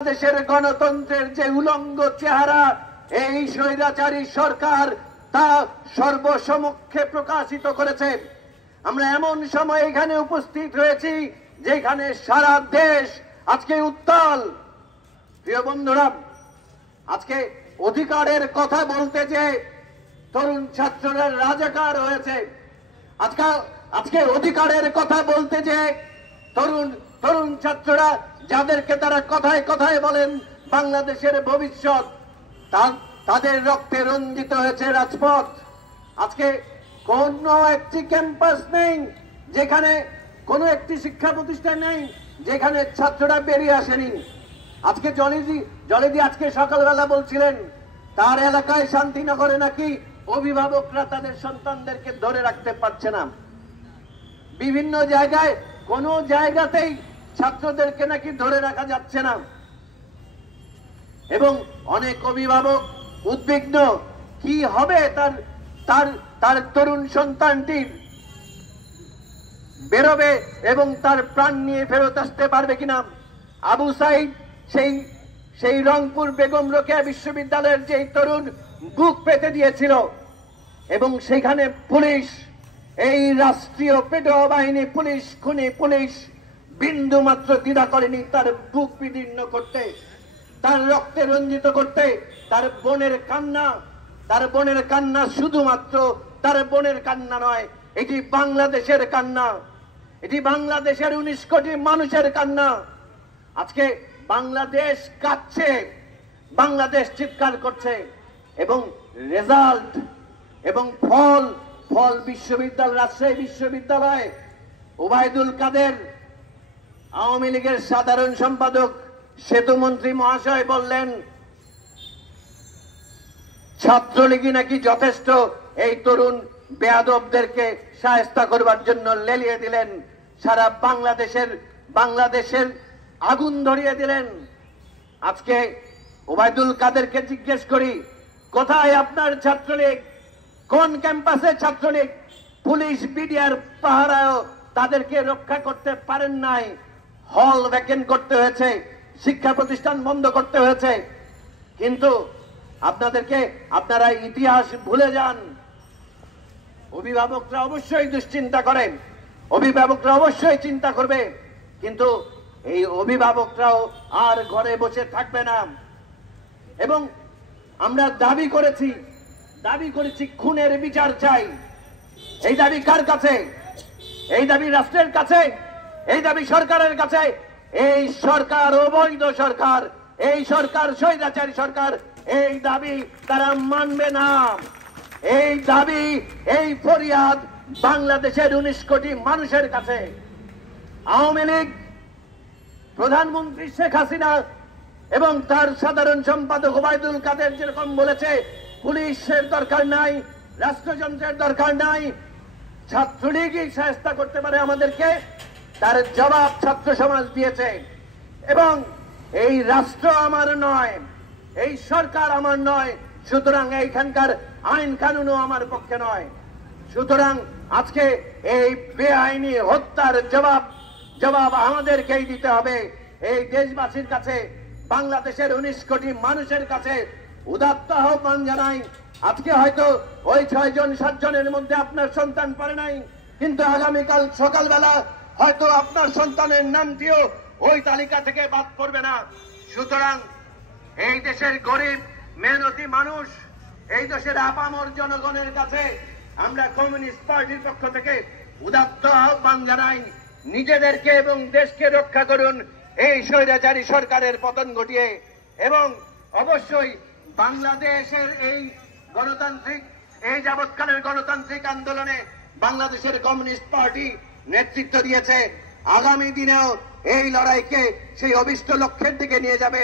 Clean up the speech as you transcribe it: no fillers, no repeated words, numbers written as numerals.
দেশের গণতন্ত্রের যে উলঙ্গ চেহারা এই স্বৈরাচারী সরকার তা সর্বসমক্ষে প্রকাশিত করেছে। আমরা এমন সময় এখানে উপস্থিত হয়েছি যেখানে সারা দেশ আজকে উত্তাল। প্রিয় বন্ধুরা, আজকে অধিকারের কথা বলতে যে তরুণ ছাত্ররা রাজাকার হয়েছে, আজকে অধিকারের কথা বলতে যে তরুণ ছাত্ররা যাদেরকে তারা কথায় কথায় বলেন বাংলাদেশের ভবিষ্যৎ, তাদের রক্তে রঞ্জিত হয়েছে রাজপথ। আজকে কোন একটি ক্যাম্পাস নেই যেখানে, কোন একটি শিক্ষা প্রতিষ্ঠান নেই যেখানে ছাত্ররা বেরিয়ে আসেনি। আজকে জলেদি আজকে সকালবেলা বলছিলেন তার এলাকায় শান্তিনগরে নাকি অভিভাবকরা তাদের সন্তানদেরকে ধরে রাখতে পারছে না। বিভিন্ন জায়গায় কোন জায়গাতেই ছাত্রদেরকে নাকি ধরে রাখা যাচ্ছে না এবং অনেক অভিভাবক উদ্বিগ্ন কি হবে তার তরুণ সন্তানটির, বেরোবে এবং তার প্রাণ নিয়ে ফেরত আসতে পারবে কিনা। আবু সাইদ সেই রংপুর বেগম রোকেয়া বিশ্ববিদ্যালয়ের যে তরুণ বুক পেতে দিয়েছিল এবং সেখানে পুলিশ, এই রাষ্ট্রীয় পেটোয়া বাহিনী পুলিশ বিন্দু মাত্র দ্বিধা করেনি তার বুক বিদীর্ণ করতে, তার রক্তে রঞ্জিত করতে। তার বোনের কান্না শুধুমাত্র তার বোনের কান্না নয়, এটি বাংলাদেশের কান্না, এটি বাংলাদেশের 19 কোটি মানুষের কান্না। আজকে বাংলাদেশ কাঁদছে, বাংলাদেশ চিৎকার করছে এবং রেজাল্ট এবং ফল বিশ্ববিদ্যালয়, রাজশাহী বিশ্ববিদ্যালয় ওবায়দুল কাদের আওয়ামী লীগের সাধারণ সম্পাদক সেতুমন্ত্রী মহাশয় বললেন ছাত্রলীগই নাকি যথেষ্ট এই তরুণ বেয়াদবদেরকে শায়েস্তা করবার জন্য লেলিয়ে দিলেন, সারা বাংলাদেশের আগুন ধরিয়ে দিলেন। আজকে ওবায়দুল কাদেরকে জিজ্ঞেস করি, কোথায় আপনার ছাত্রলীগ? কোন ক্যাম্পাসে ছাত্রলীগ? পুলিশ বিডিআর পাহারায় তাদেরকে রক্ষা করতে পারেন নাই, হল ভ্যাকেন্ট করতে হয়েছে, শিক্ষা প্রতিষ্ঠান বন্ধ করতে হয়েছে। কিন্তু আপনারা ইতিহাস ভুলে যান। অভিভাবকরা অবশ্যই দুশ্চিন্তা করেন, অভিভাবকরা অবশ্যই চিন্তা করবে, কিন্তু এই অভিভাবকরাও আর ঘরে বসে থাকবে না। এবং আমরা দাবি করেছি খুনের বিচার চাই। এই দাবি কার কাছে? এই দাবি রাষ্ট্রের কাছে, এই দাবি সরকারের কাছে। এই সরকার অবৈধ সরকার, এই সরকার স্বৈরাচারী সরকার, এই দাবি তারা মানবে না। এই দাবি, এই ফরিয়াদ বাংলাদেশের 19 কোটি মানুষের কাছে। আওয়ামী লীগ, প্রধানমন্ত্রী শেখ হাসিনা এবং তার সাধারণ সম্পাদক ওবায়দুল কাদের যেরকম বলেছে পুলিশের দরকার নাই, রাষ্ট্রযন্ত্রের দরকার নাই, ছাত্রলীগই শায়েস্তা করতে পারে আমাদেরকে, তার জবাব ছাত্র সমাজ দিয়েছে। এবং এই রাষ্ট্র আমার নয়, এই সরকার আমার নয়, সুতরাং এইখানকার আইন কানুনও আমার পক্ষে নয়। সুতরাং আজকে এই বেআইনি হত্যার জবাব আমাদেরকেই দিতে হবে। এই দেশবাসীর কাছে, বাংলাদেশের 19 কোটি মানুষের কাছে উদাত্ত আহ্বান জানাই। আজকে হয়তো ওই 6 জন 7 জনের মধ্যে আপনার সন্তান পারে নাই, কিন্তু আগামীকাল সকালবেলা হয়তো আপনার সন্তানের নামটিও ওই তালিকা থেকে বাদ পড়বে না। সুতরাং এই দেশের গরিব মেহনতি মানুষ, এই দেশের আপামর জনগণের কাছে আমরা কমিউনিস্ট পার্টির পক্ষ থেকে উদাত্ত আহ্বান জানাই, নিজেদেরকে এবং দেশকে রক্ষা করুন এই স্বৈরাচারী সরকারের পতন ঘটিয়ে। এবং অবশ্যই বাংলাদেশের এই যাবৎকালের গণতান্ত্রিক আন্দোলনে বাংলাদেশের কমিউনিস্ট পার্টি নেতৃত্ব দিয়েছে। আগামী দিনেও এই লড়াইকে সেই অভিষ্ট লক্ষ্যের দিকে নিয়ে যাবে।